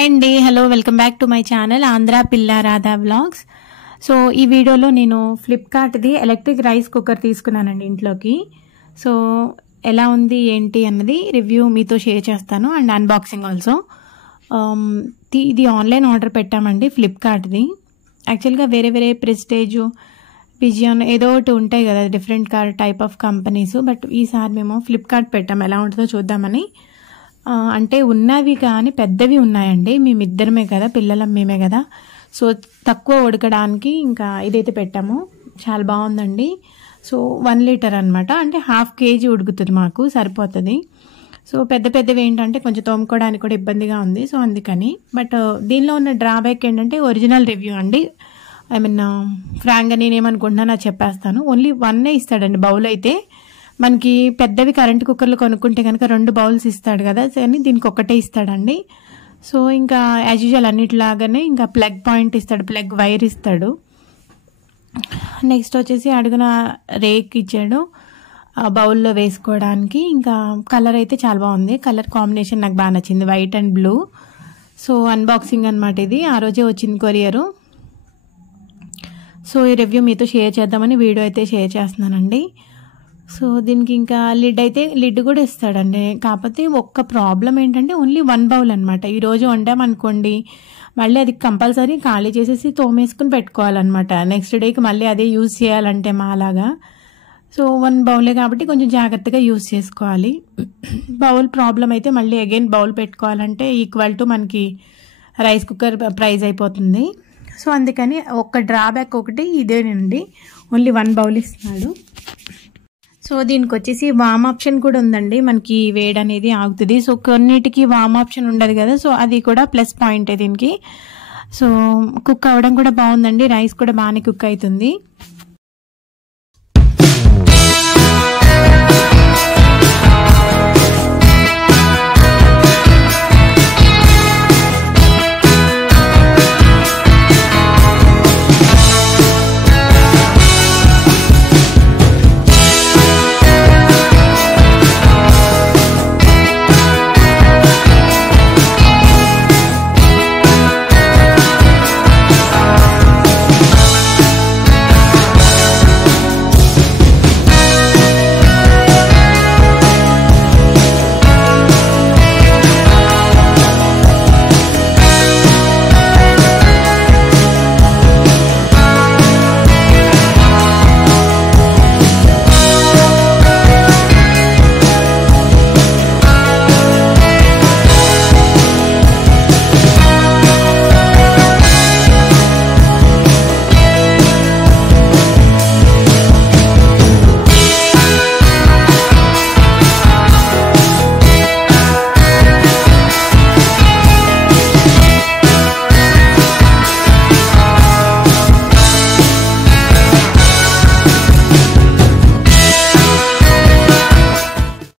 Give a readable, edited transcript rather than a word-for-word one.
Hi అండి, hello, welcome back to my channel Andhra పిల్ల Radha vlogs. So ఈ వీడియోలో నేను ఫ్లిప్కార్ట్ది ఎలక్ట్రిక్ రైస్ కుక్కర్ తీసుకున్నానండి ఇంట్లోకి. సో ఎలా ఉంది ఏంటి అన్నది రివ్యూ మీతో షేర్ చేస్తాను అండ్ అన్బాక్సింగ్ ఆల్సో. ఇది ఆన్లైన్ ఆర్డర్ పెట్టామండి ఫ్లిప్కార్ట్ది. యాక్చువల్గా వేరే ప్రెస్టేజ్, పిజియాన్ ఏదో ఒకటి ఉంటాయి కదా different type of companies. But ఈసారి మేము ఫ్లిప్కార్ట్ పెట్టాము, ఎలా ఉంటుందో చూద్దామని. అంటే ఉన్నవి కానీ పెద్దవి ఉన్నాయండి, మేమిద్దరమే కదా, పిల్లలం మేమే కదా. సో తక్కువ ఉడకడానికి ఇంకా ఇదైతే పెట్టాము. చాలా బాగుందండి. సో 1 లీటర్ అనమాట, అంటే 1/2 kg ఉడుకుతుంది, మాకు సరిపోతుంది. సో పెద్దవి ఏంటంటే కొంచెం తోముకోవడానికి కూడా ఇబ్బందిగా ఉంది, సో అందుకని. బట్ దీనిలో ఉన్న డ్రాబ్యాక్ ఏంటంటే ఒరిజినల్ రివ్యూ అండి. ఐ మీన్ ఫ్రాంక్గా నేనేమనుకుంటున్నానో చెప్పేస్తాను. ఓన్లీ 1 ఇస్తాడండి బౌల్. అయితే మనకి పెద్దవి కరెంట్ కుక్కర్లు కొనుక్కుంటే కనుక 2 బౌల్స్ ఇస్తాడు కదా, కానీ దీనికి 1 ఇస్తాడండి. సో ఇంకా యాజ్ యూజువల్ అన్నిటిలాగానే ఇంకా ప్లగ్ పాయింట్ ఇస్తాడు, ప్లగ్ వైర్ ఇస్తాడు. నెక్స్ట్ వచ్చేసి అడుగున రేక్ ఇచ్చాడు బౌల్లో వేసుకోవడానికి. ఇంకా కలర్ అయితే చాలా బాగుంది, కలర్ కాంబినేషన్ నాకు బాగా నచ్చింది, white and blue. So unboxing అనమాట ఇది, ఆ రోజే వచ్చింది కొరియరు. సో ఈ రివ్యూ మీతో షేర్ చేద్దామని వీడియో అయితే షేర్ చేస్తున్నానండి. సో దీనికి ఇంకా లిడ్ కూడా ఇస్తాడండి. కాకపోతే ఒక్క ప్రాబ్లం ఏంటంటే ఓన్లీ 1 బౌల్ అనమాట. ఈరోజు వండామనుకోండి, మళ్ళీ అది కంపల్సరీ ఖాళీ చేసేసి తోమేసుకుని పెట్టుకోవాలన్నమాట. నెక్స్ట్ డేకి మళ్ళీ అదే యూజ్ చేయాలంటే మాలాగా. సో 1 బౌలే కాబట్టి కొంచెం జాగ్రత్తగా యూజ్ చేసుకోవాలి. బౌల్ ప్రాబ్లం అయితే మళ్ళీ అగైన్ బౌల్ పెట్టుకోవాలంటే ఈక్వల్ టు మనకి రైస్ కుక్కర్ ప్రైస్ అయిపోతుంది. సో అందుకని ఒక్క డ్రాబ్యాక్ ఒకటి ఇదేనండి, ఓన్లీ 1 బౌల్ ఇస్తున్నాడు. సో దీనికి వచ్చేసి వామ్ ఆప్షన్ కూడా ఉందండి, మనకి వేడి అనేది ఆగుతుంది. సో కొన్నిటికి వామ్ ఆప్షన్ ఉండదు కదా, సో అది కూడా ప్లస్ పాయింటే దీనికి. సో కుక్ అవ్వడం కూడా బాగుందండి, రైస్ కూడా బాగానే కుక్ అవుతుంది.